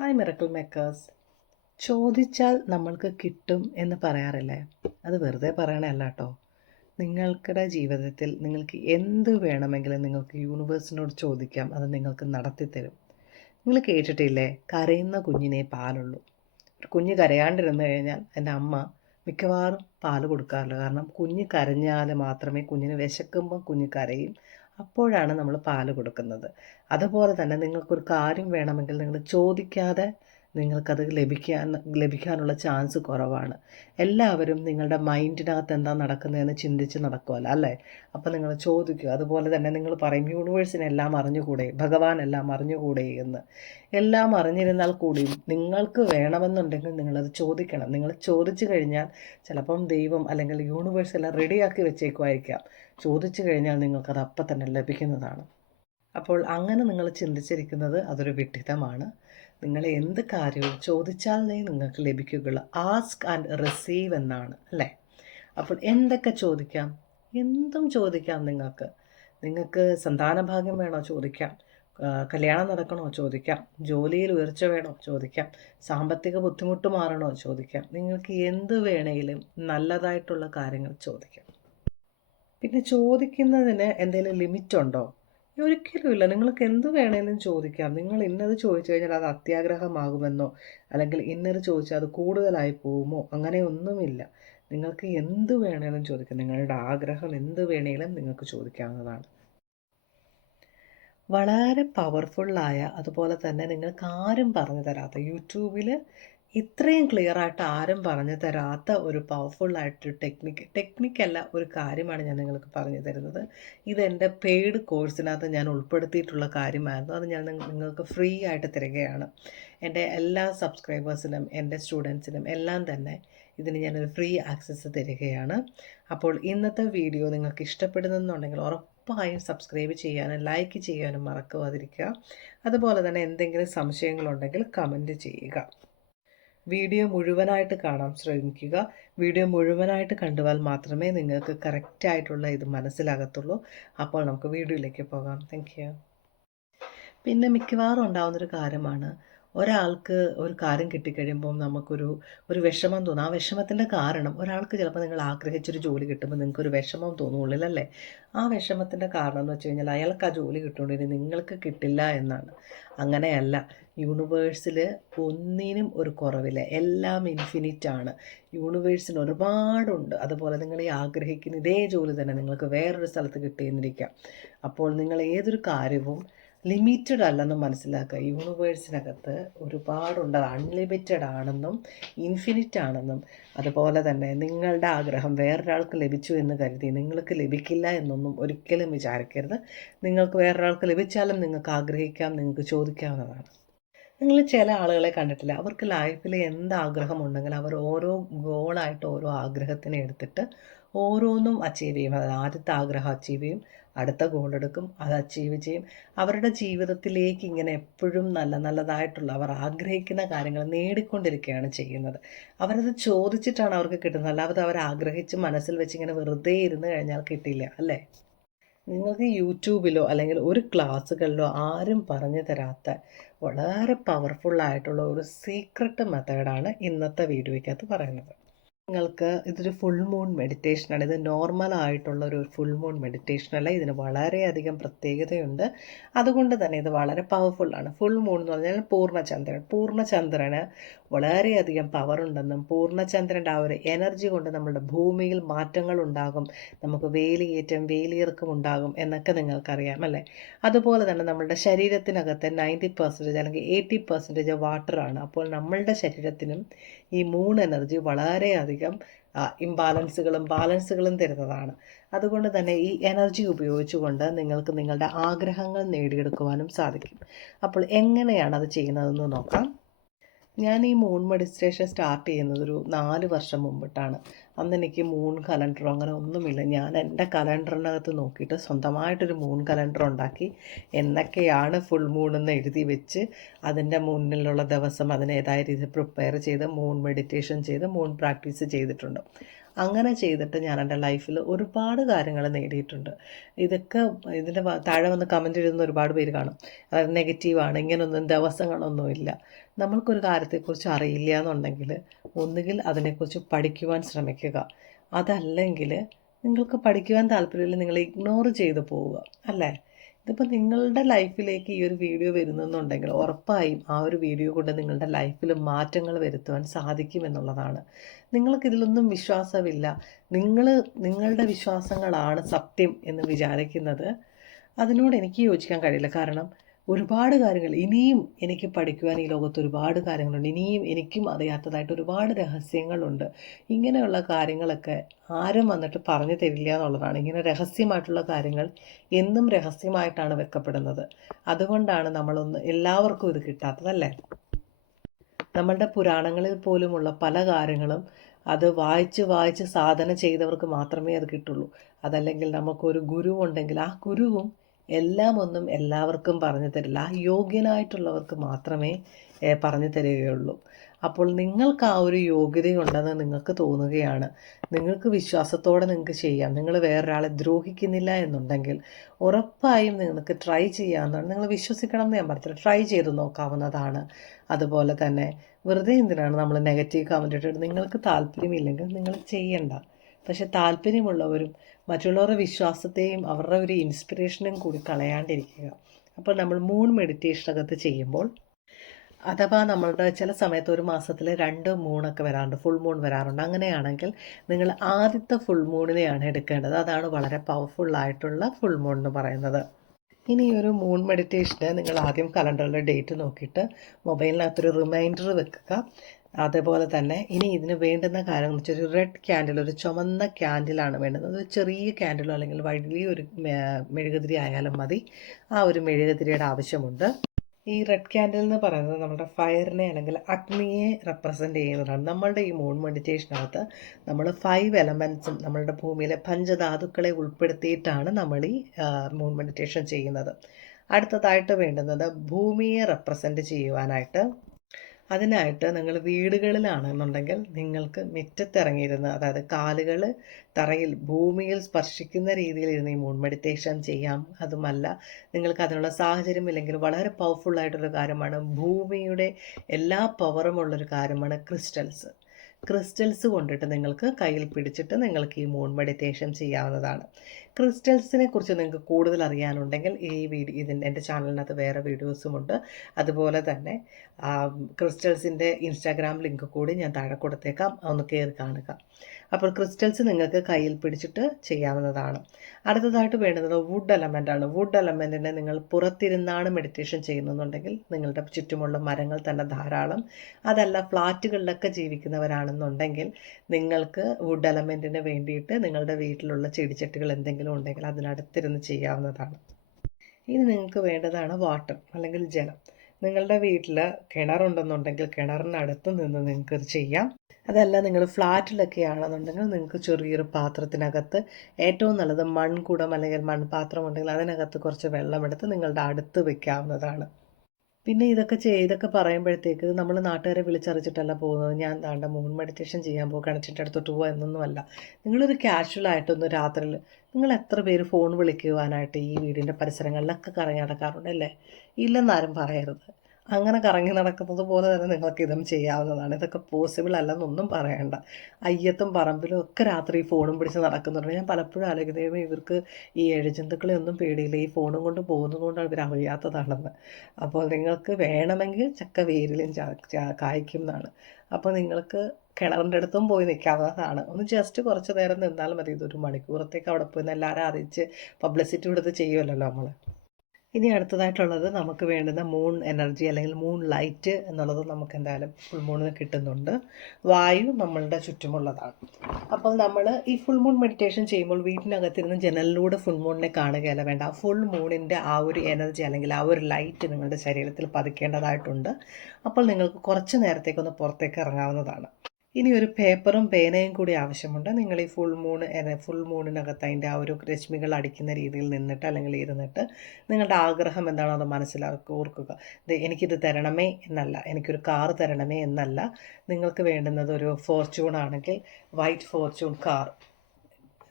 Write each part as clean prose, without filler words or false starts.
Hi miracle makers. ചോദിച്ചാൽ നമ്മൾക്ക് കിട്ടും എന്ന് പറയാറില്ലേ? അത് വെറുതെ പറയണല്ല കേട്ടോ. നിങ്ങൾക്കുടെ ജീവിതത്തിൽ നിങ്ങൾക്ക് എന്ത് വേണമെങ്കിലും നിങ്ങൾക്ക് യൂണിവേഴ്സിനോട് ചോദിക്കാം, അത് നിങ്ങൾക്ക് നടത്തിത്തരും. നിങ്ങൾ കേട്ടിട്ടില്ലേ, കരയുന്ന കുഞ്ഞിനെ പാലുള്ളൂ. ഒരു കുഞ്ഞ് കരയാണ്ടിരുന്നു കഴിഞ്ഞാൽ എൻ്റെ അമ്മ മിക്കവാറും പാല് കൊടുക്കാറില്ല. കാരണം കുഞ്ഞ് കരഞ്ഞാൽ മാത്രമേ, കുഞ്ഞിന് വിശക്കുമ്പോൾ കുഞ്ഞ് കരയും, അപ്പോഴാണ് നമ്മൾ പാല് കൊടുക്കുന്നത്. അതുപോലെ തന്നെ നിങ്ങൾക്കൊരു കാര്യം വേണമെങ്കിൽ നിങ്ങൾ ചോദിക്കാതെ നിങ്ങൾക്കത് ലഭിക്കാനുള്ള ചാൻസ് കുറവാണ്. എല്ലാവരും നിങ്ങളുടെ മൈൻഡിനകത്ത് എന്താ നടക്കുന്നതെന്ന് ചിന്തിച്ച് നടക്കുമല്ലോ അല്ലേ? അപ്പോൾ നിങ്ങൾ ചോദിക്കുക. അതുപോലെ തന്നെ നിങ്ങൾ പറയും, യൂണിവേഴ്സിനെല്ലാം അറിഞ്ഞുകൂടെ, ഭഗവാൻ എല്ലാം അറിഞ്ഞുകൂടെ എന്ന്. എല്ലാം അറിഞ്ഞിരുന്നാൽ കൂടിയും നിങ്ങൾക്ക് വേണമെന്നുണ്ടെങ്കിൽ നിങ്ങളത് ചോദിക്കണം. നിങ്ങൾ ചോദിച്ചു കഴിഞ്ഞാൽ ചിലപ്പം ദൈവം അല്ലെങ്കിൽ യൂണിവേഴ്സ് എല്ലാം റെഡിയാക്കി വെച്ചേക്കുമായിരിക്കാം. ചോദിച്ചു കഴിഞ്ഞാൽ നിങ്ങൾക്കത് അപ്പം തന്നെ ലഭിക്കുന്നതാണ്. അപ്പോൾ അങ്ങനെ നിങ്ങൾ ചിന്തിച്ചിരിക്കുന്നത് അതൊരു വിഡ്ഢിത്തമാണ്. നിങ്ങൾ എന്ത് കാര്യവും ചോദിച്ചാലേ നിങ്ങൾക്ക് ലഭിക്കുകയുള്ളൂ. ആസ്ക് ആൻഡ് റിസീവ് എന്നാണ് അല്ലേ? അപ്പോൾ എന്തൊക്കെ ചോദിക്കാം? എന്തും ചോദിക്കാം. നിങ്ങൾക്ക് സന്താനഭാഗ്യം വേണോ? ചോദിക്കാം. കല്യാണം നടക്കണോ? ചോദിക്കാം. ജോലിയിൽ ഉയർച്ച വേണോ? ചോദിക്കാം. സാമ്പത്തിക ബുദ്ധിമുട്ട് മാറണോ? ചോദിക്കാം. നിങ്ങൾക്ക് എന്ത് വേണേലും നല്ലതായിട്ടുള്ള കാര്യങ്ങൾ ചോദിക്കാം. പിന്നെ ചോദിക്കുന്നതിന് എന്തെങ്കിലും ലിമിറ്റ് ഉണ്ടോ? ഒരിക്കലുമില്ല. നിങ്ങൾക്ക് എന്ത് വേണേലും ചോദിക്കാം. നിങ്ങൾ ഇന്നത് ചോദിച്ചു കഴിഞ്ഞാൽ അത് അത്യാഗ്രഹമാകുമെന്നോ അല്ലെങ്കിൽ ഇന്നത് ചോദിച്ചാൽ അത് കൂടുതലായി പോകുമോ, അങ്ങനെയൊന്നുമില്ല. നിങ്ങൾക്ക് എന്ത് വേണേലും ചോദിക്കാം. നിങ്ങളുടെ ആഗ്രഹം എന്ത് വേണേലും നിങ്ങൾക്ക് ചോദിക്കാവുന്നതാണ്. വളരെ പവർഫുള്ളായ, അതുപോലെ തന്നെ നിങ്ങൾക്ക് ആരും പറഞ്ഞു തരാത്ത, യൂട്യൂബിൽ ഇത്രയും ക്ലിയറായിട്ട് ആരും പറഞ്ഞു തരാത്ത ഒരു പവർഫുള്ളായിട്ടൊരു ടെക്നിക്കല്ല, ഒരു കാര്യമാണ് ഞാൻ നിങ്ങൾക്ക് പറഞ്ഞു തരുന്നത്. ഇതെൻ്റെ പെയ്ഡ് കോഴ്സിനകത്ത് ഞാൻ ഉൾപ്പെടുത്തിയിട്ടുള്ള കാര്യമായിരുന്നു. അത് ഞാൻ നിങ്ങൾക്ക് ഫ്രീ ആയിട്ട് തരികയാണ്. എൻ്റെ എല്ലാ സബ്സ്ക്രൈബേഴ്സിനും എൻ്റെ സ്റ്റുഡൻസിനും എല്ലാം തന്നെ ഇതിന് ഞാനൊരു ഫ്രീ ആക്സസ് തരികയാണ്. അപ്പോൾ ഇന്നത്തെ വീഡിയോ നിങ്ങൾക്ക് ഇഷ്ടപ്പെടുന്നുണ്ടെങ്കിൽ ഉറപ്പായും സബ്സ്ക്രൈബ് ചെയ്യാനും ലൈക്ക് ചെയ്യാനും മറക്കാതിരിക്കുക. അതുപോലെ തന്നെ എന്തെങ്കിലും സംശയങ്ങളുണ്ടെങ്കിൽ കമൻറ്റ് ചെയ്യുക. വീഡിയോ മുഴുവനായിട്ട് കാണാൻ ശ്രമിക്കുക. വീഡിയോ മുഴുവനായിട്ട് കണ്ടുവാൽ മാത്രമേ നിങ്ങൾക്ക് കറക്റ്റായിട്ടുള്ള ഇത് മനസ്സിലാകത്തുള്ളൂ. അപ്പോൾ നമുക്ക് വീഡിയോയിലേക്ക് പോകാം. Thank you. പിന്നെ മിക്കവാറും ഉണ്ടാകുന്നൊരു കാര്യമാണ്, ഒരാൾക്ക് ഒരു കാര്യം കിട്ടിക്കഴിയുമ്പോൾ ഒരു വിഷമം തോന്നും. ആ വിഷമത്തിൻ്റെ കാരണം, ഒരാൾക്ക് ചിലപ്പോൾ നിങ്ങൾ ആഗ്രഹിച്ചൊരു ജോലി കിട്ടുമ്പോൾ നിങ്ങൾക്കൊരു വിഷമം തോന്നും ഉള്ളിലല്ലേ? ആ വിഷമത്തിൻ്റെ കാരണം എന്ന് വെച്ച് കഴിഞ്ഞാൽ അയാൾക്ക് ആ ജോലി കിട്ടുകൊണ്ടിരുന്ന് നിങ്ങൾക്ക് കിട്ടില്ല എന്നാണ്. അങ്ങനെയല്ല. യൂണിവേഴ്സിൽ ഒന്നിനും ഒരു കുറവില്ല. എല്ലാം ഇൻഫിനിറ്റാണ്. യൂണിവേഴ്സിന് ഒരുപാടുണ്ട്. അതുപോലെ നിങ്ങൾ ഈ ആഗ്രഹിക്കുന്ന ഇതേ ജോലി തന്നെ നിങ്ങൾക്ക് വേറൊരു സ്ഥലത്ത് കിട്ടിയെന്നിരിക്കാം. അപ്പോൾ നിങ്ങൾ ഏതൊരു കാര്യവും ലിമിറ്റഡ് അല്ലെന്ന് മനസ്സിലാക്കുക. യൂണിവേഴ്സിനകത്ത് ഒരുപാടുണ്ട്. അൺലിമിറ്റഡ് ആണെന്നും ഇൻഫിനിറ്റ് ആണെന്നും. അതുപോലെ തന്നെ നിങ്ങളുടെ ആഗ്രഹം വേറൊരാൾക്ക് ലഭിച്ചു എന്ന് കരുതി നിങ്ങൾക്ക് ലഭിക്കില്ല എന്നൊന്നും ഒരിക്കലും വിചാരിക്കരുത്. നിങ്ങൾക്ക് വേറൊരാൾക്ക് ലഭിച്ചാലും നിങ്ങൾക്ക് ആഗ്രഹിക്കാം, നിങ്ങൾക്ക് ചോദിക്കാവുന്നതാണ്. നിങ്ങൾ ചില ആളുകളെ കണ്ടിട്ടില്ല, അവർക്ക് ലൈഫിൽ എന്ത് ആഗ്രഹമുണ്ടെങ്കിലും അവർ ഓരോ ഗോളായിട്ട് ഓരോ ആഗ്രഹത്തിനെ എടുത്തിട്ട് ഓരോന്നും അച്ചീവ് ചെയ്യും. അത് ആദ്യത്തെ ആഗ്രഹം അച്ചീവ് ചെയ്യും, അടുത്ത ഗോൾ എടുക്കും, അത് അച്ചീവ് ചെയ്യും. അവരുടെ ജീവിതത്തിലേക്ക് ഇങ്ങനെ എപ്പോഴും നല്ലതായിട്ടുള്ള അവർ ആഗ്രഹിക്കുന്ന കാര്യങ്ങൾ നേടിക്കൊണ്ടിരിക്കുകയാണ് ചെയ്യുന്നത്. അവരത് ചോദിച്ചിട്ടാണ് അവർക്ക് കിട്ടുന്നത്. അല്ലാതെ അവർ ആഗ്രഹിച്ച് മനസ്സിൽ വെച്ച് ഇങ്ങനെ വെറുതെ ഇരുന്ന് കഴിഞ്ഞാൽ കിട്ടില്ല അല്ലേ? നിങ്ങൾക്ക് യൂട്യൂബിലോ അല്ലെങ്കിൽ ഒരു ക്ലാസ്സുകളിലോ ആരും പറഞ്ഞു തരാത്ത വളരെ പവർഫുള്ളായിട്ടുള്ള ഒരു സീക്രട്ട് മെത്തേഡാണ് ഇന്നത്തെ വീഡിയോയ്ക്കകത്ത് പറയുന്നത്. ഇതൊരു ഫുൾ മൂൺ മെഡിറ്റേഷനാണ്. ഇത് നോർമലായിട്ടുള്ള ഒരു ഫുൾ മൂൺ മെഡിറ്റേഷൻ അല്ല. ഇതിന് വളരെയധികം പ്രത്യേകതയുണ്ട്. അതുകൊണ്ട് തന്നെ ഇത് വളരെ പവർഫുള്ളാണ്. ഫുൾ മൂൺ എന്ന് പറഞ്ഞാൽ പൂർണ്ണചന്ദ്രന് വളരെയധികം പവറുണ്ടെന്നും പൂർണ്ണചന്ദ്രൻ്റെ ആ ഒരു എനർജി കൊണ്ട് നമ്മുടെ ഭൂമിയിൽ മാറ്റങ്ങൾ ഉണ്ടാകും, നമുക്ക് വേലിയേറ്റം വേലിയിറക്കം ഉണ്ടാകും എന്നൊക്കെ നിങ്ങൾക്കറിയാം അല്ലേ? അതുപോലെ തന്നെ നമ്മളുടെ ശരീരത്തിനകത്ത് 90% അല്ലെങ്കിൽ 80% വാട്ടറാണ്. അപ്പോൾ നമ്മളുടെ ശരീരത്തിനും ഈ മൂൺ എനർജി വളരെയധികം ബാലൻസുകളും തരുന്നതാണ്. അതുകൊണ്ട് തന്നെ ഈ എനർജി ഉപയോഗിച്ചുകൊണ്ട് നിങ്ങൾക്ക് നിങ്ങളുടെ ആഗ്രഹങ്ങൾ നേടിയെടുക്കുവാനും സാധിക്കും. അപ്പോൾ എങ്ങനെയാണ് അത് ചെയ്യുന്നതെന്ന് നോക്കാം. ഞാൻ ഈ മൂൺ മെഡിറ്റേഷൻ സ്റ്റാർട്ട് ചെയ്യുന്നത് ഒരു 4 വർഷം മുമ്പിട്ടാണ്. അന്ന് എനിക്ക് മൂൺ കലണ്ടറോ അങ്ങനെ ഒന്നുമില്ല. ഞാൻ എൻ്റെ കലണ്ടറിനകത്ത് നോക്കിയിട്ട് സ്വന്തമായിട്ടൊരു മൂൺ കലണ്ടർ ഉണ്ടാക്കി എന്നൊക്കെയാണ് ഫുൾ മൂൺ എന്ന് എഴുതി വെച്ച് അതിൻ്റെ മുന്നിലുള്ള ദിവസം അതിനേതായ രീതിയിൽ പ്രിപ്പയർ ചെയ്ത് മൂൺ മെഡിറ്റേഷൻ ചെയ്ത് മൂൺ പ്രാക്ടീസ് ചെയ്തിട്ടുണ്ട്. അങ്ങനെ ചെയ്തിട്ട് ഞാൻ എൻ്റെ ലൈഫിൽ ഒരുപാട് കാര്യങ്ങൾ നേടിയിട്ടുണ്ട്. ഇതൊക്കെ ഇതിൻ്റെ താഴെ വന്ന് കമൻറ്റ് എഴുതുന്ന ഒരുപാട് പേര് കാണും. അതായത് നെഗറ്റീവാണ്, ഇങ്ങനൊന്നും ദിവസങ്ങളൊന്നുമില്ല. നമ്മൾക്കൊരു കാര്യത്തെക്കുറിച്ച് അറിയില്ല എന്നുണ്ടെങ്കിൽ ഒന്നുകിൽ അതിനെക്കുറിച്ച് പഠിക്കുവാൻ ശ്രമിക്കുക. അതല്ലെങ്കിൽ നിങ്ങൾക്ക് പഠിക്കുവാൻ താല്പര്യമില്ല, നിങ്ങൾ ഇഗ്നോർ ചെയ്ത് പോവുക, അല്ലേ? ഇതിപ്പോൾ നിങ്ങളുടെ ലൈഫിലേക്ക് ഈ ഒരു വീഡിയോ വരുന്നെന്നുണ്ടെങ്കിൽ ഉറപ്പായും ആ ഒരു വീഡിയോ കൊണ്ട് നിങ്ങളുടെ ലൈഫിൽ മാറ്റങ്ങൾ വരുത്തുവാൻ സാധിക്കുമെന്നുള്ളതാണ്. നിങ്ങൾക്കിതിലൊന്നും വിശ്വാസമില്ല, നിങ്ങളുടെ വിശ്വാസങ്ങളാണ് സത്യം എന്ന് വിചാരിക്കുന്നത്, അതിനോട് എനിക്ക് യോജിക്കാൻ കഴിയില്ല. കാരണം ഒരുപാട് കാര്യങ്ങൾ ഇനിയും എനിക്ക് പഠിക്കുവാൻ ഈ ലോകത്ത് ഒരുപാട് കാര്യങ്ങളുണ്ട്. ഇനിയും എനിക്കും അറിയാത്തതായിട്ട് ഒരുപാട് രഹസ്യങ്ങളുണ്ട്. ഇങ്ങനെയുള്ള കാര്യങ്ങളൊക്കെ ആരും വന്നിട്ട് പറഞ്ഞു തരില്ല എന്നുള്ളതാണ്. ഇങ്ങനെ രഹസ്യമായിട്ടുള്ള കാര്യങ്ങൾ എന്നും രഹസ്യമായിട്ടാണ് വെക്കപ്പെടുന്നത്. അതുകൊണ്ടാണ് എല്ലാവർക്കും ഇത് കിട്ടാത്തതല്ലേ? നമ്മളുടെ പുരാണങ്ങളിൽ പോലുമുള്ള പല കാര്യങ്ങളും അത് വായിച്ച് വായിച്ച് സാധന ചെയ്തവർക്ക് മാത്രമേ അത് കിട്ടുള്ളൂ. അതല്ലെങ്കിൽ നമുക്കൊരു ഗുരു ഉണ്ടെങ്കിൽ ആ ഗുരുവും എല്ലാം ഒന്നും എല്ലാവർക്കും പറഞ്ഞു തരില്ല. ആ യോഗ്യനായിട്ടുള്ളവർക്ക് മാത്രമേ പറഞ്ഞു തരികയുള്ളൂ. അപ്പോൾ നിങ്ങൾക്ക് ആ ഒരു യോഗ്യതയുണ്ടെന്ന് നിങ്ങൾക്ക് തോന്നുകയാണ്, നിങ്ങൾക്ക് വിശ്വാസത്തോടെ നിങ്ങൾക്ക് ചെയ്യാം, നിങ്ങൾ വേറൊരാളെ ദ്രോഹിക്കുന്നില്ല എന്നുണ്ടെങ്കിൽ ഉറപ്പായും നിങ്ങൾക്ക് ട്രൈ ചെയ്യാവുന്നതാണ്. നിങ്ങൾ വിശ്വസിക്കണം എന്ന് ഞാൻ പറഞ്ഞില്ല, ട്രൈ ചെയ്ത് നോക്കാവുന്നതാണ്. അതുപോലെ തന്നെ വെറുതെ എന്തിനാണ് നമ്മൾ നെഗറ്റീവ് കമൻറ്റ് ഇട്ടിട്ട്? നിങ്ങൾക്ക് താല്പര്യമില്ലെങ്കിൽ നിങ്ങൾ ചെയ്യണ്ട. പക്ഷെ താല്പര്യമുള്ളവരും മറ്റുള്ളവരുടെ വിശ്വാസത്തെയും അവരുടെ ഒരു ഇൻസ്പിറേഷനും കൂടി കളയാണ്ടിരിക്കുക. അപ്പോൾ നമ്മൾ മൂൺ മെഡിറ്റേഷനകത്ത് ചെയ്യുമ്പോൾ, അഥവാ നമ്മളുടെ ചില സമയത്ത് ഒരു മാസത്തിൽ 2 മൂണൊക്കെ വരാറുണ്ട്, ഫുൾ മൂൺ വരാറുണ്ട്. അങ്ങനെയാണെങ്കിൽ നിങ്ങൾ ആദ്യത്തെ ഫുൾ മൂണിനെയാണ് എടുക്കേണ്ടത്. അതാണ് വളരെ പവർഫുള്ളായിട്ടുള്ള ഫുൾ മൂൺ എന്ന് പറയുന്നത്. ഇനി ഒരു മൂൺ മെഡിറ്റേഷന് നിങ്ങൾ ആദ്യം കലണ്ടറിലെ ഡേറ്റ് നോക്കിയിട്ട് മൊബൈലിനകത്തൊരു റിമൈൻഡർ വെക്കുക. അതേപോലെ തന്നെ ഇനി ഇതിന് വേണ്ടുന്ന കാര്യം എന്ന് വെച്ചാൽ ഒരു റെഡ് ക്യാൻഡിൽ, ഒരു ചുമന്ന ക്യാൻഡിലാണ് വേണ്ടുന്നത്. ഒരു ചെറിയ ക്യാൻഡിലോ അല്ലെങ്കിൽ വലിയൊരു മെഴുകുതിരി ആയാലും മതി. ആ ഒരു മെഴുകുതിരിയുടെ ആവശ്യമുണ്ട്. ഈ റെഡ് ക്യാൻഡിൽ എന്ന് പറയുന്നത് നമ്മുടെ ഫയറിനെ അല്ലെങ്കിൽ അഗ്നിയെ റെപ്രസെൻ്റ് ചെയ്യുന്നതാണ്. നമ്മളുടെ ഈ മൂൺ മെഡിറ്റേഷനകത്ത് നമ്മൾ 5 എലമെൻറ്റ്സും നമ്മളുടെ ഭൂമിയിലെ പഞ്ചധാതുക്കളെ ഉൾപ്പെടുത്തിയിട്ടാണ് നമ്മൾ ഈ മൂൺ മെഡിറ്റേഷൻ ചെയ്യുന്നത്. അടുത്തതായിട്ട് വേണ്ടുന്നത് ഭൂമിയെ റെപ്രസെൻ്റ് ചെയ്യുവാനായിട്ട്, അതിനായിട്ട് നിങ്ങൾ വീടുകളിലാണെന്നുണ്ടെങ്കിൽ നിങ്ങൾക്ക് മുറ്റത്തിറങ്ങിയിരുന്ന്, അതായത് കാലുകൾ തറയിൽ ഭൂമിയിൽ സ്പർശിക്കുന്ന രീതിയിൽ ഇരുന്ന് ഈ മൂൺ മെഡിറ്റേഷൻ ചെയ്യാം. അതുമല്ല നിങ്ങൾക്ക് അതിനുള്ള സാഹചര്യമില്ലെങ്കിൽ വളരെ പവർഫുള്ളായിട്ടൊരു കാര്യമാണ്, ഭൂമിയുടെ എല്ലാ പവറുമുള്ളൊരു കാര്യമാണ് ക്രിസ്റ്റൽസ് കൊണ്ടിട്ട് നിങ്ങൾക്ക് കയ്യിൽ പിടിച്ചിട്ട് നിങ്ങൾക്ക് ഈ മൂൺ മെഡിറ്റേഷൻ ചെയ്യാവുന്നതാണ്. ക്രിസ്റ്റൽസിനെ കുറിച്ച് നിങ്ങൾക്ക് കൂടുതൽ അറിയാനുണ്ടെങ്കിൽ എൻ്റെ ചാനലിനകത്ത് വേറെ വീഡിയോസുമുണ്ട്. അതുപോലെ തന്നെ ക്രിസ്റ്റൽസിൻ്റെ ഇൻസ്റ്റാഗ്രാം ലിങ്ക് കൂടി ഞാൻ താഴെ കൊടുത്തേക്കാം, ഒന്ന് കയറി കാണുക. അപ്പോൾ ക്രിസ്റ്റൽസ് നിങ്ങൾക്ക് കയ്യിൽ പിടിച്ചിട്ട് ചെയ്യാവുന്നതാണ്. അടുത്തതായിട്ട് വേണ്ടുന്നത് വുഡ് എലമെൻ്റാണ്. വുഡ് എലമെൻറ്റിനെ നിങ്ങൾ പുറത്തിരുന്നാണ് മെഡിറ്റേഷൻ ചെയ്യുന്നുണ്ടെങ്കിൽ നിങ്ങളുടെ ചുറ്റുമുള്ള മരങ്ങൾ തന്നെ ധാരാളം. അതല്ല ഫ്ലാറ്റുകളിലൊക്കെ ജീവിക്കുന്നവരാണെന്നുണ്ടെങ്കിൽ നിങ്ങൾക്ക് വുഡ് എലമെൻറ്റിന് വേണ്ടിയിട്ട് നിങ്ങളുടെ വീട്ടിലുള്ള ചെടിച്ചട്ടികൾ എന്തെങ്കിലും ഉണ്ടെങ്കിൽ അതിനടുത്തിരുന്ന് ചെയ്യാവുന്നതാണ്. ഇനി നിങ്ങൾക്ക് വേണ്ടതാണ് വാട്ടർ അല്ലെങ്കിൽ ജലം. നിങ്ങളുടെ വീട്ടിൽ കിണറുണ്ടെന്നുണ്ടെങ്കിൽ കിണറിനടുത്ത് നിന്ന് നിങ്ങൾക്ക് ചെയ്യാം. അതല്ല നിങ്ങൾ ഫ്ലാറ്റിലൊക്കെ ആണെന്നുണ്ടെങ്കിൽ നിങ്ങൾക്ക് ചെറിയൊരു പാത്രത്തിനകത്ത്, ഏറ്റവും നല്ലത് മൺകുടം അല്ലെങ്കിൽ മൺപാത്രം ഉണ്ടെങ്കിൽ അതിനകത്ത് കുറച്ച് വെള്ളമെടുത്ത് നിങ്ങളുടെ അടുത്ത് വെക്കാവുന്നതാണ്. പിന്നെ ഇതൊക്കെ പറയുമ്പോഴത്തേക്ക് നമ്മൾ നാട്ടുകാരെ വിളിച്ചറിയിച്ചിട്ടല്ല പോകുന്നത്, ഞാൻ താണ്ട മൂൺ മെഡിറ്റേഷൻ ചെയ്യാൻ പോകുക, കിണറ്റിൻ്റെ അടുത്തോട്ട് പോകുക എന്നൊന്നുമല്ല. നിങ്ങളൊരു കാഷ്വലായിട്ടൊന്ന് രാത്രിയിൽ, നിങ്ങൾ എത്ര പേര് ഫോൺ വിളിക്കുവാനായിട്ട് ഈ വീടിൻ്റെ പരിസരങ്ങളിലൊക്കെ കറങ്ങി നടക്കാറുണ്ട് അല്ലേ? ഇല്ലെന്നാരും പറയരുത്. അങ്ങനെ കറങ്ങി നടക്കുന്നത് പോലെ തന്നെ നിങ്ങൾക്ക് ഇതും ചെയ്യാവുന്നതാണ്. ഇതൊക്കെ പോസിബിൾ അല്ലെന്നൊന്നും പറയണ്ട. അയ്യത്തും പറമ്പിലും ഒക്കെ രാത്രി ഫോണും പിടിച്ച് നടക്കുന്നുണ്ട്. ഞാൻ പലപ്പോഴും ആലോചിക്കുന്നത് ഇവർക്ക് ഈ എഴജന്തുക്കളെ ഒന്നും പേടിയില്ല, ഈ ഫോണും കൊണ്ട് പോകുന്നത് കൊണ്ടാണ് ഇവർ അറിയാത്തതാണെന്ന്. അപ്പോൾ നിങ്ങൾക്ക് വേണമെങ്കിൽ ചക്ക വേരിലും കായ്ക്കുന്നതാണ്. അപ്പോൾ നിങ്ങൾക്ക് കിണറിൻ്റെ അടുത്തും പോയി നിൽക്കാവുന്നതാണ്. ഒന്ന് ജസ്റ്റ് കുറച്ച് നേരം നിന്നാൽ മതി. ഇതൊരു മണിക്കൂറത്തേക്ക് അവിടെ പോയി എല്ലാവരും അറിയിച്ച് പബ്ലിസിറ്റി കൊടുത്ത് ചെയ്യുമല്ലോ നമ്മൾ. ഇനി അടുത്തതായിട്ടുള്ളത് നമുക്ക് വേണ്ടുന്ന മൂൺ എനർജി അല്ലെങ്കിൽ മൂൺ ലൈറ്റ് എന്നുള്ളത് നമുക്ക് എന്തായാലും ഫുൾ മൂണിന് കിട്ടുന്നുണ്ട്. വായു നമ്മളുടെ ചുറ്റുമുള്ളതാണ്. അപ്പോൾ നമ്മൾ ഈ ഫുൾ മൂൺ മെഡിറ്റേഷൻ ചെയ്യുമ്പോൾ വീട്ടിനകത്തിരുന്ന് ജനലിലൂടെ ഫുൾ മൂണിനെ കാണുകയല്ല വേണ്ട. ആ ഫുൾ മൂണിൻ്റെ ആ ഒരു എനർജി അല്ലെങ്കിൽ ആ ഒരു ലൈറ്റ് നിങ്ങളുടെ ശരീരത്തിൽ പതിക്കേണ്ടതായിട്ടുണ്ട്. അപ്പോൾ നിങ്ങൾക്ക് കുറച്ച് നേരത്തേക്കൊന്ന് പുറത്തേക്ക് ഇറങ്ങാവുന്നതാണ്. ഇനി ഒരു പേപ്പറും പേനയും കൂടി ആവശ്യമുണ്ട്. നിങ്ങൾ ഈ ഫുൾ മൂണിനകത്ത് അതിൻ്റെ ആ ഒരു രശ്മികൾ അടിക്കുന്ന രീതിയിൽ നിന്നിട്ട് അല്ലെങ്കിൽ ഇരുന്നിട്ട് നിങ്ങളുടെ ആഗ്രഹം എന്താണോ അത് ഓർക്കുക. എനിക്കിത് തരണമേ എന്നല്ല, എനിക്കൊരു കാർ തരണമേ എന്നല്ല. നിങ്ങൾക്ക് വേണ്ടുന്നത് ഒരു ഫോർച്യൂൺ ആണെങ്കിൽ വൈറ്റ് ഫോർച്യൂൺ കാർ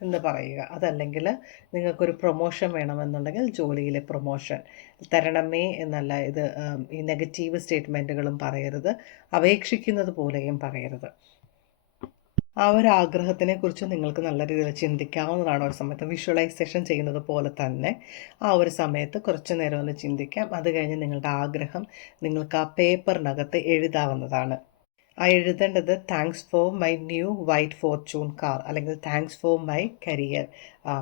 എന്ന് പറയുക. അതല്ലെങ്കിൽ നിങ്ങൾക്കൊരു പ്രൊമോഷൻ വേണമെന്നുണ്ടെങ്കിൽ ജോലിയിലെ പ്രൊമോഷൻ തരണമേ എന്നല്ല. ഇത് ഈ നെഗറ്റീവ് സ്റ്റേറ്റ്മെൻറ്റുകളും പറയരുത്, അപേക്ഷിക്കുന്നത് പോലെയും പറയരുത്. ആ ഒരു ആഗ്രഹത്തിനെക്കുറിച്ച് നിങ്ങൾക്ക് നല്ല രീതിയിൽ ചിന്തിക്കാവുന്നതാണ്. ഒരു സമയത്ത് വിഷ്വലൈസേഷൻ ചെയ്യുന്നത് പോലെ തന്നെ ആ ഒരു സമയത്ത് കുറച്ച് നേരം ഒന്ന് ചിന്തിക്കാം. അത് കഴിഞ്ഞ് നിങ്ങളുടെ ആഗ്രഹം നിങ്ങൾക്ക് ആ പേപ്പറിനകത്ത് എഴുതാവുന്നതാണ്. ആ എഴുതേണ്ടത് thanks for my new white fortune car അല്ലെങ്കിൽ thanks for my career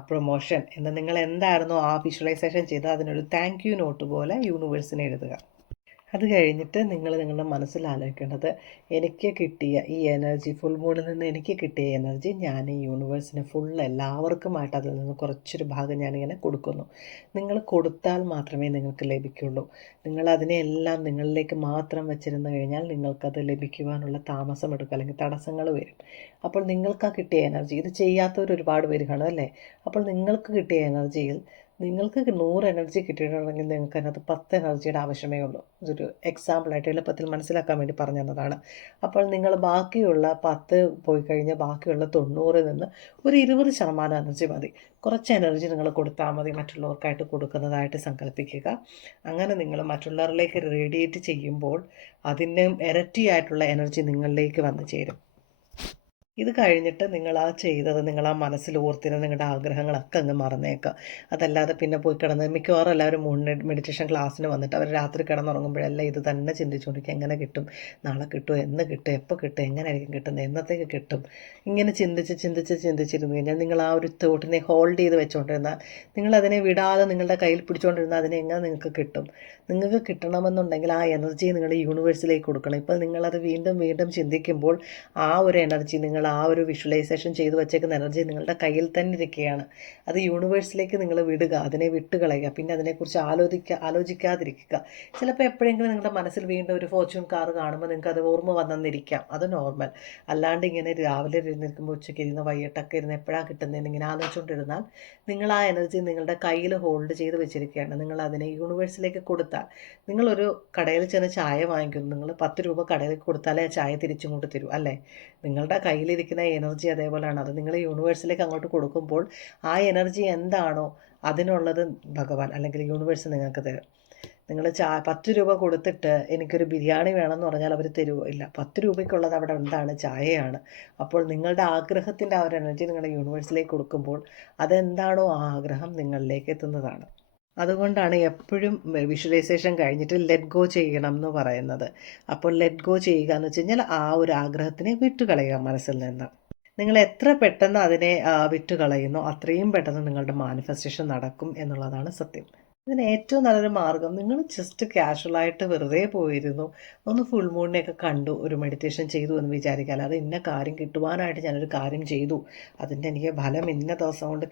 promotion എന്ന് നിങ്ങൾ എന്തായിരുന്നോ ആ വിഷ്വലൈസേഷൻ ചെയ്ത് അതിനൊരു താങ്ക് യു നോട്ട് പോലെ യൂണിവേഴ്സിന് എഴുതുക. അത് കഴിഞ്ഞിട്ട് നിങ്ങൾ നിങ്ങളുടെ മനസ്സിൽ ആലോചിക്കേണ്ടത്, എനിക്ക് കിട്ടിയ ഈ എനർജി, ഫുൾ മൂണിൽ നിന്ന് എനിക്ക് കിട്ടിയ എനർജി ഞാൻ ഈ യൂണിവേഴ്സിന് എല്ലാവർക്കുമായിട്ട് അതിൽ നിന്ന് കുറച്ചൊരു ഭാഗം ഞാനിങ്ങനെ കൊടുക്കുന്നു. നിങ്ങൾ കൊടുത്താൽ മാത്രമേ നിങ്ങൾക്ക് ലഭിക്കുള്ളൂ. നിങ്ങൾ അതിനെല്ലാം നിങ്ങളിലേക്ക് മാത്രം വെച്ചിരുന്നു കഴിഞ്ഞാൽ നിങ്ങൾക്കത് ലഭിക്കുവാനുള്ള താമസം എടുക്കും, അല്ലെങ്കിൽ തടസ്സങ്ങൾ വരും. അപ്പോൾ നിങ്ങൾക്ക് കിട്ടിയ എനർജി, ഇത് ചെയ്യാത്തവർ ഒരുപാട് പേര് കാണും അല്ലേ? അപ്പോൾ നിങ്ങൾക്ക് കിട്ടിയ എനർജിയിൽ നിങ്ങൾക്ക് 100 എനർജി കിട്ടിയിട്ടുണ്ടെങ്കിൽ നിങ്ങൾക്ക് അതിനകത്ത് 10 എനർജിയുടെ ആവശ്യമേ ഉള്ളൂ. ഇതൊരു എക്സാമ്പിളായിട്ട് എളുപ്പത്തിൽ മനസ്സിലാക്കാൻ വേണ്ടി പറഞ്ഞു തന്നതാണ്. അപ്പോൾ നിങ്ങൾ ബാക്കിയുള്ള 10 പോയി കഴിഞ്ഞാൽ ബാക്കിയുള്ള 90 നിന്ന് ഒരു 20% എനർജി മതി. കുറച്ച് എനർജി നിങ്ങൾ കൊടുത്താൽ മതി, മറ്റുള്ളവർക്കായിട്ട് കൊടുക്കുന്നതായിട്ട് സങ്കല്പിക്കുക. അങ്ങനെ നിങ്ങൾ മറ്റുള്ളവരിലേക്ക് റേഡിയേറ്റ് ചെയ്യുമ്പോൾ അതിന് ഇരട്ടിയായിട്ടുള്ള എനർജി നിങ്ങളിലേക്ക് വന്നു ചേരും. ഇത് കഴിഞ്ഞിട്ട് നിങ്ങൾ നിങ്ങൾ ആ മനസ്സിൽ ഓർത്തിരുന്ന നിങ്ങളുടെ ആഗ്രഹങ്ങളൊക്കെ അങ്ങ് മറന്നേക്കുക. അതല്ലാതെ പിന്നെ പോയി കിടന്ന് മിക്കവാറും എല്ലാവരും മെഡിറ്റേഷൻ ക്ലാസ്സിന് വന്നിട്ട് അവർ രാത്രി കിടന്നുറങ്ങുമ്പോഴെല്ലാം ഇത് തന്നെ ചിന്തിച്ചുകൊണ്ടിരിക്കും. എങ്ങനെ കിട്ടും, നാളെ കിട്ടും, എന്ന് കിട്ടും, എപ്പോൾ കിട്ടും, എങ്ങനെയായിരിക്കും കിട്ടുന്നത്, എന്നത്തേക്ക് കിട്ടും, ഇങ്ങനെ ചിന്തിച്ചിരുന്നു കഴിഞ്ഞാൽ നിങ്ങൾ ആ ഒരു തോട്ടിനെ ഹോൾഡ് ചെയ്ത് വെച്ചുകൊണ്ടിരുന്നാൽ, നിങ്ങളതിനെ വിടാതെ നിങ്ങളുടെ കയ്യിൽ പിടിച്ചുകൊണ്ടിരുന്നാൽ അതിനെ എങ്ങനെ നിങ്ങൾക്ക് കിട്ടും? നിങ്ങൾക്ക് കിട്ടണമെന്നുണ്ടെങ്കിൽ ആ എനർജി നിങ്ങൾ യൂണിവേഴ്സിലേക്ക് കൊടുക്കണം. ഇപ്പോൾ നിങ്ങളത് വീണ്ടും വീണ്ടും ചിന്തിക്കുമ്പോൾ ആ ഒരു എനർജി, നിങ്ങൾ ആ ഒരു വിഷ്വലൈസേഷൻ ചെയ്ത് വെച്ചേക്കുന്ന എനർജി നിങ്ങളുടെ കയ്യിൽ തന്നെ ഇരിക്കുകയാണ്. അത് യൂണിവേഴ്സിലേക്ക് നിങ്ങൾ വിടുക, അതിനെ വിട്ടുകളയുക. പിന്നെ അതിനെക്കുറിച്ച് ആലോചിക്കാതിരിക്കുക. ചിലപ്പോൾ എപ്പോഴെങ്കിലും നിങ്ങളുടെ മനസ്സിൽ വീണ്ടും ഒരു ഫോർച്യൂൺ കാർ കാണുമ്പോൾ നിങ്ങൾക്ക് അത് ഓർമ്മ വന്നെന്നിരിക്കാം, അത് നോർമൽ. അല്ലാണ്ട് ഇങ്ങനെ രാവിലെ ഇരുന്നിരിക്കുമ്പോൾ ഉച്ചയ്ക്ക് ഇരുന്ന് വൈകിട്ടൊക്കെ ഇരുന്ന് എപ്പോഴാണ് കിട്ടുന്നതെന്ന് ഇങ്ങനെ ആലോചിച്ചുകൊണ്ടിരുന്നാൽ നിങ്ങൾ ആ എനർജി നിങ്ങളുടെ കയ്യിൽ ഹോൾഡ് ചെയ്ത് വെച്ചിരിക്കുകയാണ്. നിങ്ങൾ അതിനെ യൂണിവേഴ്സിലേക്ക് കൊടുത്താൽ, നിങ്ങളൊരു കടയിൽ ചെന്ന് ചായ വാങ്ങിക്കുന്നു, നിങ്ങൾ 10 രൂപ കടയിൽ കൊടുത്താലേ ആ ചായ തിരിച്ചും കൊണ്ട് തരൂ അല്ലേ? നിങ്ങളുടെ കയ്യിലിരിക്കുന്ന എനർജി അതേപോലെയാണ്. അത് നിങ്ങൾ യൂണിവേഴ്സിലേക്ക് അങ്ങോട്ട് കൊടുക്കുമ്പോൾ ആ എനർജി എന്താണോ അതിനുള്ളത് ഭഗവാൻ അല്ലെങ്കിൽ യൂണിവേഴ്സ് നിങ്ങൾക്ക് തരും. നിങ്ങൾ 10 രൂപ കൊടുത്തിട്ട് എനിക്കൊരു ബിരിയാണി വേണമെന്ന് പറഞ്ഞാൽ അവർ തരുമോ? ഇല്ല. 10 രൂപയ്ക്കുള്ളത് അവിടെ എന്താണ്? ചായയാണ്. അപ്പോൾ നിങ്ങളുടെ ആഗ്രഹത്തിൻ്റെ ആ ഒരു എനർജി നിങ്ങളുടെ യൂണിവേഴ്സിലേക്ക് കൊടുക്കുമ്പോൾ അതെന്താണോ ആ ആഗ്രഹം നിങ്ങളിലേക്ക് എത്തുന്നതാണ്. അതുകൊണ്ടാണ് എപ്പോഴും വിഷ്വലൈസേഷൻ കഴിഞ്ഞിട്ട് ലെറ്റ് ഗോ ചെയ്യണം എന്ന് പറയുന്നത്. അപ്പോൾ ലെറ്റ് ഗോ ചെയ്യുക എന്ന് വെച്ച് കഴിഞ്ഞാൽ ആ ഒരു ആഗ്രഹത്തിനെ വിട്ടുകളയുക മനസ്സിൽ നിന്ന്. നിങ്ങൾ എത്ര പെട്ടെന്ന് അതിനെ വിട്ടുകളയുന്നോ അത്രയും പെട്ടെന്ന് നിങ്ങളുടെ മാനിഫെസ്റ്റേഷൻ നടക്കും എന്നുള്ളതാണ് സത്യം. ഇതിന് ഏറ്റവും നല്ലൊരു മാർഗ്ഗം, നിങ്ങൾ ജസ്റ്റ് കാഷ്വലായിട്ട് വെറുതെ പോയിരുന്നു, ഒന്ന് ഫുൾ മൂണിനെയൊക്കെ കണ്ടു, ഒരു മെഡിറ്റേഷൻ ചെയ്തു എന്ന് വിചാരിക്കുക. അല്ലാതെ ഇന്ന കാര്യം കിട്ടുവാനായിട്ട് ഞാനൊരു കാര്യം ചെയ്തു, അതിൻ്റെ എനിക്ക് ഫലം ഇന്ന ദിവസം കൊണ്ട്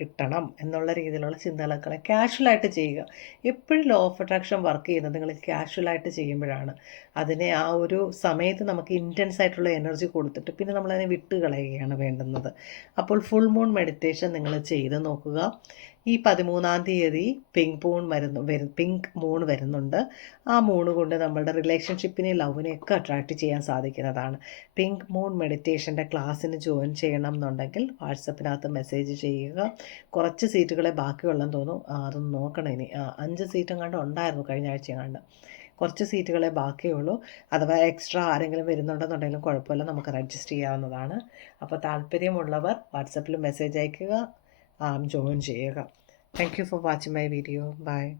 കിട്ടണം എന്നുള്ള രീതിയിലുള്ള ചിന്തകളൊക്കെ കാഷ്വലായിട്ട് ചെയ്യുക. എപ്പോഴും ലോ ഓഫ് അട്രാക്ഷൻ വർക്ക് ചെയ്യുന്നത് നിങ്ങൾ കാഷ്വലായിട്ട് ചെയ്യുമ്പോഴാണ്. അതിനെ ആ ഒരു സമയത്ത് നമുക്ക് ഇൻറ്റൻസ് ആയിട്ടുള്ള എനർജി കൊടുത്തിട്ട് പിന്നെ നമ്മളതിനെ വിട്ട് കളയുകയാണ് വേണ്ടുന്നത്. അപ്പോൾ ഫുൾ മൂൺ മെഡിറ്റേഷൻ നിങ്ങൾ ചെയ്ത് നോക്കുക. ഈ 13-ാം തീയതി പിങ്ക് മൂൺ വരുന്നുണ്ട്. ആ മൂൺ കൊണ്ട് നമ്മളുടെ റിലേഷൻഷിപ്പിനെ ലവിനെയൊക്കെ അട്രാക്റ്റ് ചെയ്യാൻ സാധിക്കുന്നതാണ്. പിങ്ക് മൂൺ മെഡിറ്റേഷൻ്റെ ക്ലാസ്സിന് ജോയിൻ ചെയ്യണം എന്നുണ്ടെങ്കിൽ വാട്സപ്പിനകത്ത് മെസ്സേജ് ചെയ്യുക. കുറച്ച് സീറ്റുകളെ ബാക്കിയുള്ളെന്ന് തോന്നുന്നു, അതൊന്ന് നോക്കണം ഇനി. 5 സീറ്റും കണ്ട് ഉണ്ടായിരുന്നു കഴിഞ്ഞ ആഴ്ച കണ്ട്. കുറച്ച് സീറ്റുകളെ ബാക്കിയുള്ളൂ. അഥവാ എക്സ്ട്രാ ആരെങ്കിലും വരുന്നുണ്ടെന്നുണ്ടെങ്കിലും കുഴപ്പമില്ല, നമുക്കത് അഡ്ജസ്റ്റ് ചെയ്യാവുന്നതാണ്. അപ്പോൾ താല്പര്യമുള്ളവർ വാട്സപ്പിൽ മെസ്സേജ് അയയ്ക്കുക, ജോയിൻ ചെയ്യുക. Thank you for watching my video. Bye.